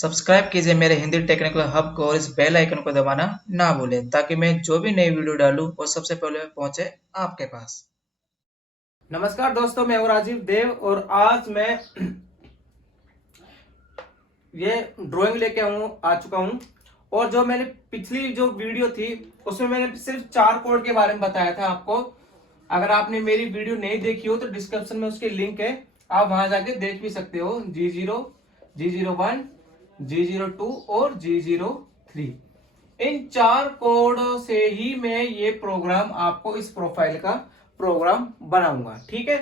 Subscribe कीजिए मेरे Hindi technical hub को और इस बेल आइकन को दबाना ना भूलें ताकि मैं जो भी नई वीडियो डालूं वो सबसे पहले पहुंचे आपके पास। नमस्कार दोस्तों, मैं हूं राजीव देव और आज मैं ये ड्राइंग लेके आ चुका हूं। और जो मैंने पिछली जो वीडियो थी उसमें मैंने सिर्फ 4 कोड के बारे में बताया था आपको। अगर आपने मेरी वीडियो नहीं देखी हो तो डिस्क्रिप्शन में उसकी लिंक है, आप वहां जाके देख भी सकते हो। G0, G01, G02 और G03, इन 4 कोड से ही मैं ये प्रोग्राम आपको इस प्रोफाइल का प्रोग्राम बनाऊंगा। ठीक है,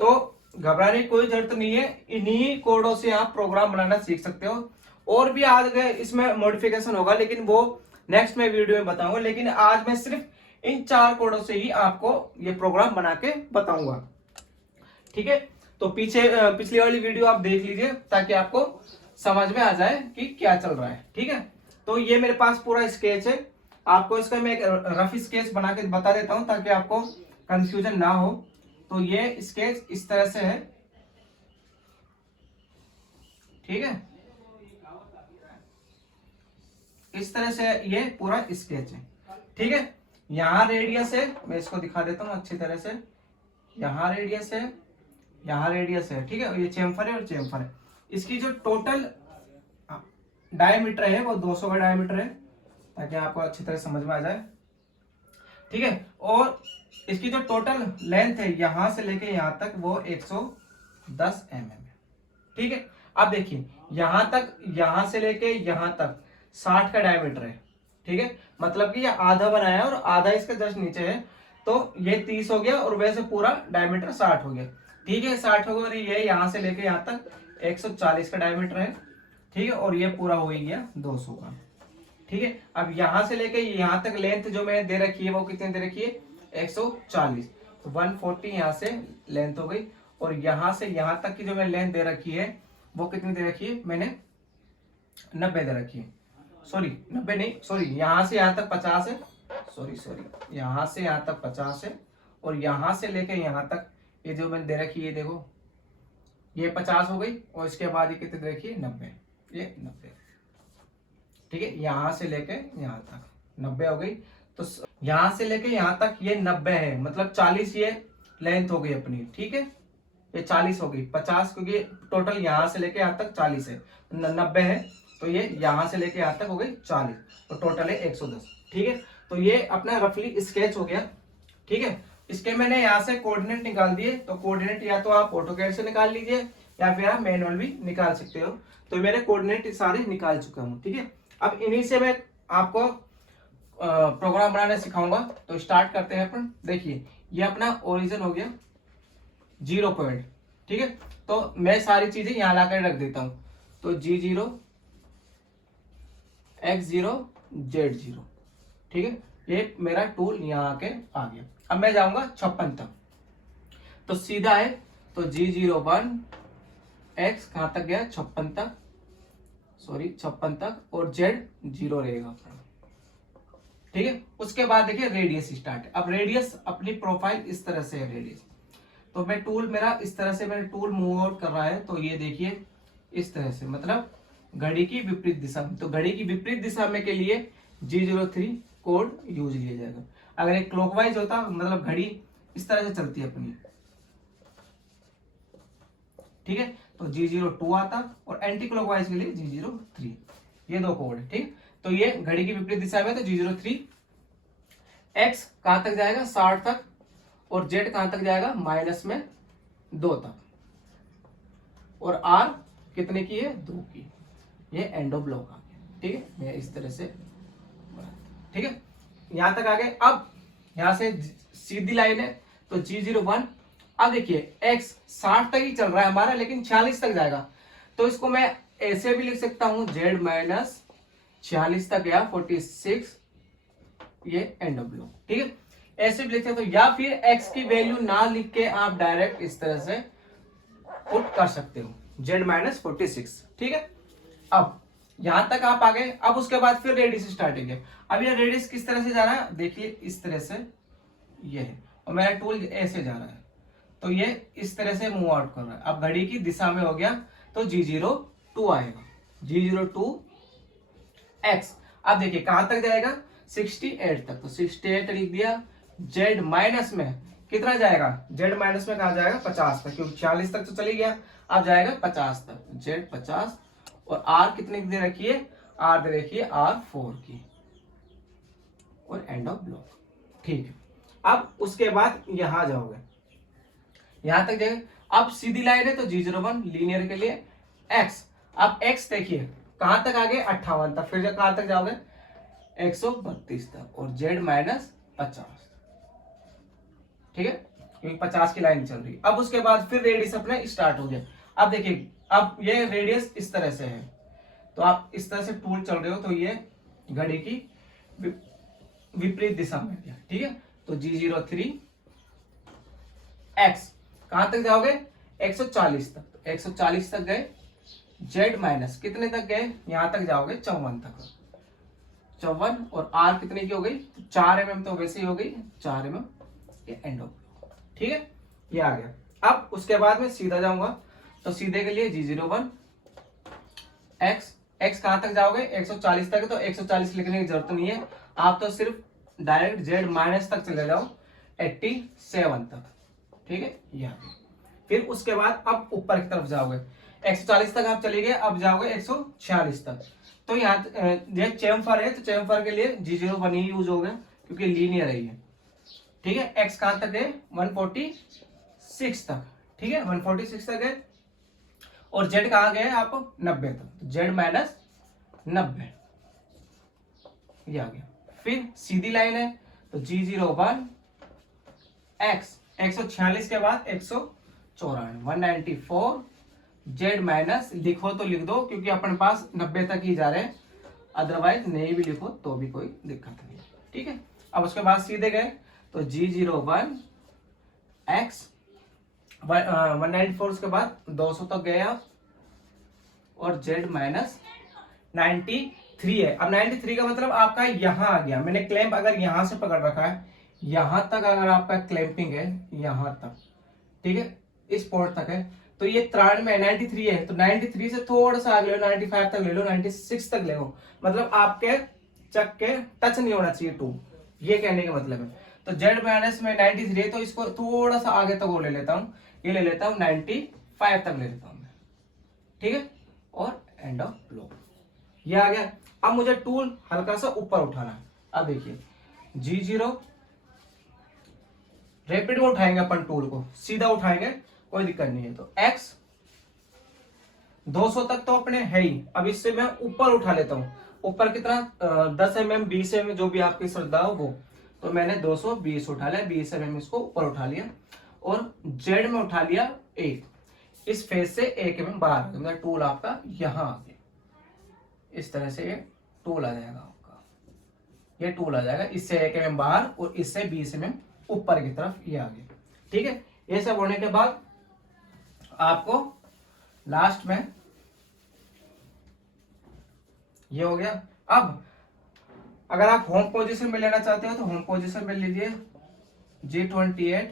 तो घबराने की कोई जरूरत नहीं है, इन्हीं कोडों से आप प्रोग्राम बनाना सीख सकते हो। और भी आगे इसमें मॉडिफिकेशन होगा लेकिन वो नेक्स्ट में वीडियो में बताऊंगा। लेकिन आज मैं सिर्फ इन 4 कोडों से ही आपको ये प्रोग्राम बना के बताऊंगा। ठीक है, तो पिछली वाली वीडियो आप देख लीजिए ताकि आपको समझ में आ जाए कि क्या चल रहा है। ठीक है, तो ये मेरे पास पूरा स्केच है। आपको इसका मैं एक रफ स्केच बना के बता देता हूं ताकि आपको कंफ्यूजन ना हो। तो ये स्केच इस तरह से है। ठीक है, इस तरह से ये पूरा स्केच है। ठीक है, यहां रेडियस है, मैं इसको दिखा देता हूं अच्छी तरह से। यहां रेडियस है, यहां रेडियस है। ठीक है, ये चेम्फर है और चेम्फर है। इसकी जो टोटल डायमीटर है वो 200 का डायमीटर है ताकि आपको अच्छी तरह समझ में आ जाए। ठीक है, और इसकी जो टोटल लेंथ है यहां से लेके यहां तक वो 110 mm है। ठीक है, अब देखिए यहां से लेके यहां तक 60 का डायमीटर है। ठीक है, मतलब कि ये आधा बनाया और आधा इसका जस्ट नीचे है, तो ये 30 हो गया और वैसे पूरा डायमीटर 60 हो गया। ठीक है, 60 हो गया और ये यहां से लेके यहां तक 140 का डायमीटर है। ठीक है, और ये पूरा हो ही गया 200 का। ठीक है, अब यहां से लेके यहां तक लेंथ जो मैंने दे रखी है वो कितनी दे रखी है, 140। तो 140 यहां से लेंथ हो गई। और यहां से यहां तक की जो मैंने लेंथ दे रखी है वो कितनी दे रखी है, मैंने 90 दे रखी है। सॉरी 90 नहीं, सॉरी यहां से यहां तक 50 है। सॉरी यहां से यहां तक 50 है और यहां से लेके यहां तक ये जो मैंने दे रखी है, देखो ये 50 हो गई और इसके बाद ये कितनी दे रखी है, 90। ये 90। ठीक है, यहां से लेके यहां तक 90 हो गई। तो यहां से लेके यहां तक ये 90 है, मतलब 40 ये लेंथ हो गई अपनी। ठीक है, ये 40 हो गई, 50 क्योंकि टोटल यहां से लेके यहां तक 40 है, 90 है, तो ये यहां से लेके यहां तक हो गई 40, तो टोटल है 110। ठीक है, तो ये अपना रफली स्केच हो गया। ठीक है, इसके मैंने यहाँ से कोऑर्डिनेट निकाल दिए। तो कोऑर्डिनेट या तो आप ऑटोकैड से निकाल लीजिए या फिर आप मैनुअल भी निकाल सकते हो। तो मेरे कोऑर्डिनेट सारे निकाल चुका हूँ। ठीक है, अब इन्हीं से मैं आपको प्रोग्राम बनाना सिखाऊंगा। तो स्टार्ट करते हैं अपन। देखिए ये अपना ओरिजिन हो गया 0 पॉइंट। ठीक है, तो मैं सारी चीजें यहां लाकर रख देता हूं। तो G0, X0, Z0। ठीक है, ये मेरा टूल यहां आके आ गया। अब मैं जाऊंगा 56 तक, तो सीधा है। तो G01, X कहां तक गया, 56 तक, सॉरी 56 तक, और Z0 रहेगा। ठीक है, उसके बाद देखिए रेडियस स्टार्ट है। अब रेडियस अपनी प्रोफाइल इस तरह से है रेडियस। तो मैं टूल मेरा इस तरह से, मैंने टूल मूव आउट कर रहा है, तो ये देखिए इस तरह से, मतलब घड़ी की विपरीत दिशा में। तो घड़ी की विपरीत दिशा में के लिए G03 कोड यूज लिया जाएगा। अगर एक क्लॉकवाइज होता, मतलब घड़ी इस तरह से चलती है अपनी। ठीक है, तो G02 आता, और एंटी क्लॉकवाइज के लिए G03। ये 2 कोड है। ठीक, तो ये घड़ी की विपरीत दिशा में, तो G03। X कहां तक जाएगा, 60 तक, और Z कहां तक जाएगा, -2 तक, और R कितने की है, 2 की। ये एंड ऑफ ब्लॉक आ गया। ठीक है, मैं इस तरह से, ठीक है, यहां तक आ गए। अब यहां से सीधी लाइन है, तो G01। अब देखिए X 60 तक ही चल रहा है हमारा, लेकिन 46 तक जाएगा। तो इसको मैं ऐसे भी लिख सकता हूं, Z- 46 तक गया, 46, ये एंड ऑफ ब्लॉक। ठीक है, ऐसे भी लिख सकते हो, या फिर X की वैल्यू ना लिख के आप डायरेक्ट इस तरह से पुट कर सकते हो, Z-46। ठीक है, अब यहां तक आप आ गए। अब उसके बाद फिर रेडियस स्टार्टिंग है। अब ये रेडियस किस तरह से जा रहा है, देखिए इस तरह से ये है, और मेरा टूल ऐसे जा रहा है, तो ये इस तरह से मूव आउट कर रहा है। अब घड़ी की दिशा में हो गया, तो G02 आएगा। G02X। अब देखिए कहां तक जाएगा, 68 तक, तो 68 लिख दिया। Z माइनस में कितना जाएगा, Z माइनस में कहा जाएगा 50 तक, क्योंकि 46 तक तो चली गया, अब जाएगा 50 तक, Z 50। और R कितने की दे रखी है, R दे रखी है R4 की, और एंड ऑफ ब्लॉक। ठीक है, अब उसके बाद यहां जाओगे, यहां तक जाएंगे। अब सीधी लाइन है तो G01 लीनियर के लिए X। अब X देखिए कहां तक आ गए, 58 तक, फिर कहां तक जाओगे, 132 तक, और Z माइनस 50। ठीक है, क्योंकि 50 की लाइन चल रही है। अब उसके बाद फिर रेडियस अपना स्टार्ट हो गया। अब देखिए, अब ये रेडियस इस तरह से है, तो आप इस तरह से टूल चल रहे हो, तो ये घड़ी की विपरीत दिशा में गया। ठीक है, तो G03 X कहां तक जाओगे, 140 तक, तो 140 तक गए। Z माइनस कितने तक गए, यहां तक जाओगे 54 तक, 54, और R कितने की हो गई, 4 mm तो वैसे ही हो गई 4 mm, ये एंड ऑफ। ठीक है, ये आ गया। अब उसके बाद में सीधा जाऊंगा, तो सीधे के लिए G01 X, X कहां तक जाओगे, 140 तक, तो 140 लिखने की जरूरत नहीं है, आप तो सिर्फ डायरेक्ट Z माइनस तक चले जाओ, 87 तक। ठीक है, ये आ गया। फिर उसके बाद अब ऊपर की तरफ जाओगे, 140 तक आप चले गए, अब जाओगे 146 तक। तो यहाँ ये चेमफर है, तो चेमफर के लिए G01 ही यूज होगा, क्योंकि लीनियर है ये। ठीक है, X कहां तक है, 146 तक। ठीक है, 146 तक है, और Z कहां गए आप, 90 तक, Z माइनस 90, ये आ गया। फिर सीधी लाइन है, तो G01 X 146 के बाद 194, 194, Z माइनस लिखो तो लिख दो, क्योंकि अपने पास 90 तक ही जा रहे हैं, अदरवाइज नहीं भी लिखो तो भी कोई दिक्कत नहीं। ठीक है, अब उसके बाद सीधे गए, तो G01 X 194 के बाद 200 तक गए आप, और Z माइनस 93 है। अब 93 का मतलब आपका यहां आ गया, मैंने क्लैंप अगर यहां से पकड़ रखा है, यहां तक अगर आपका क्लैंपिंग है, यहां तक, ठीक है, इस पॉइंट तक है, तो ये 93 है, तो 93 से थोड़ा सा आगे ले लो, 95 तक ले लो, 96 तक ले लो, मतलब आपके चक के टच नहीं होना चाहिए टू, ये कहने का मतलब है। तो Z माइनस में 93 है, तो इसको थोड़ा सा आगे तक वो ले लेता हूं, ये ले लेता हूं 95 तक ले लेता हूं मैं। ठीक है, और एंड ऑफ ब्लॉक, ये आ गया। अब मुझे टूल हल्का सा ऊपर उठाना है। अब देखिए G0 रैपिड में उठाएंगे अपन, टूल को सीधा उठाएंगे, कोई दिक्कत नहीं है। तो X 200 तक तो अपने है ही, अब इससे मैं ऊपर उठा लेता हूं। ऊपर कितना, 10 mm 20 mm जो भी आपकी श्रद्धा हो वो, तो मैंने 220 उठा लिया, 20 mm इसको ऊपर उठा लिया, और Z में उठा लिया 1, इस फेस से 1 mm बाहर, मतलब टूल आपका यहां आ गया, इस तरह से ये टूल आ जाएगा आपका, ये टूल आ जाएगा, इससे 1 mm बाहर और इससे 20 mm ऊपर की तरफ, ये आ गया। ठीक है, ये सब होने के बाद आपको लास्ट में ये हो गया। अब अगर आप होम पोजीशन में लेना चाहते हो, तो होम पोजीशन में लीजिए G28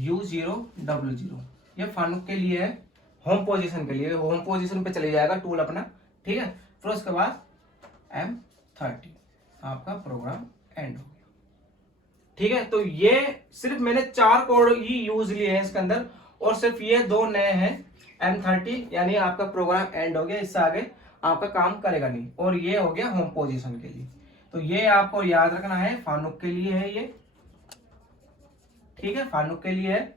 U0W0, ये फानुक के लिए है, होम पोजीशन के लिए, होम पोजीशन पे चले जाएगा टूल अपना। ठीक है, फिर उसके बाद M30, आपका प्रोग्राम एंड हो गया। ठीक है, तो ये सिर्फ मैंने 4 कोड ही यूज लिए हैं इसके अंदर, और सिर्फ ये 2 नए हैं, M30 यानी आपका प्रोग्राम एंड हो गया, इससे आगे आपका काम करेगा नहीं, और ये हो गया होम पोजीशन के लिए। तो ये आपको याद रखना है, फानुक के लिए है ये। ठीक है, फानुक के लिए है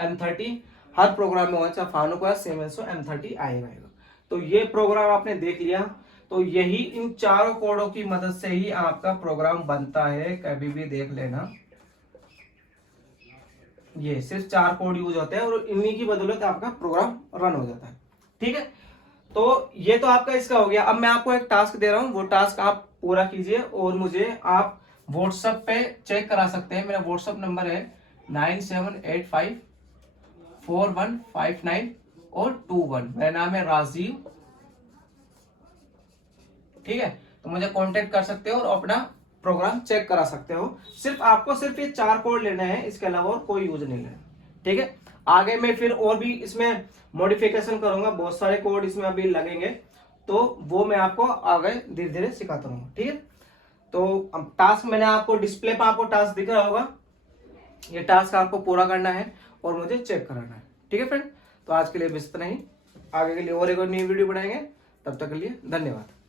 M30, हर प्रोग्राम में हो, चाहे फानुक हो सीमेंस हो, M30 आएगा। तो ये प्रोग्राम आपने देख लिया, तो यही इन चारों कोडों की मदद से ही आपका प्रोग्राम बनता है, कभी भी देख लेना, ये सिर्फ 4 कोड यूज होते हैं, और इन्हीं की बदौलत आपका प्रोग्राम रन हो जाता है। ठीक है, तो ये तो आपका इसका हो गया। अब मैं आपको एक टास्क दे रहा हूं, वो टास्क आप पूरा कीजिए, और मुझे आप व्हाट्सएप पे चेक करा सकते हैं, मेरा व्हाट्सएप नंबर है 97854159 और 21, मेरा नाम है राजीव। ठीक है, तो मुझे कांटेक्ट कर सकते हो और अपना प्रोग्राम चेक करा सकते हो। सिर्फ आपको सिर्फ ये 4 कोड लेने हैं, इसके अलावा और कोई यूज नहीं लेना। ठीक है, आगे मैं फिर और भी इसमें मॉडिफिकेशन करूंगा, बहुत सारे कोड इसमें अभी लगेंगे, तो वो मैं आपको आगे धीरे धीरे सिखाता रहूंगा। ठीक है, तो अब टास्क मैंने आपको डिस्प्ले पर आपको टास्क दिख रहा होगा, ये टास्क आपको पूरा करना है और मुझे चेक कराना है। ठीक है फ्रेंड, तो आज के लिए बस इतना ही, आगे के लिए और एक नई वीडियो बनाएंगे, तब तक के लिए धन्यवाद।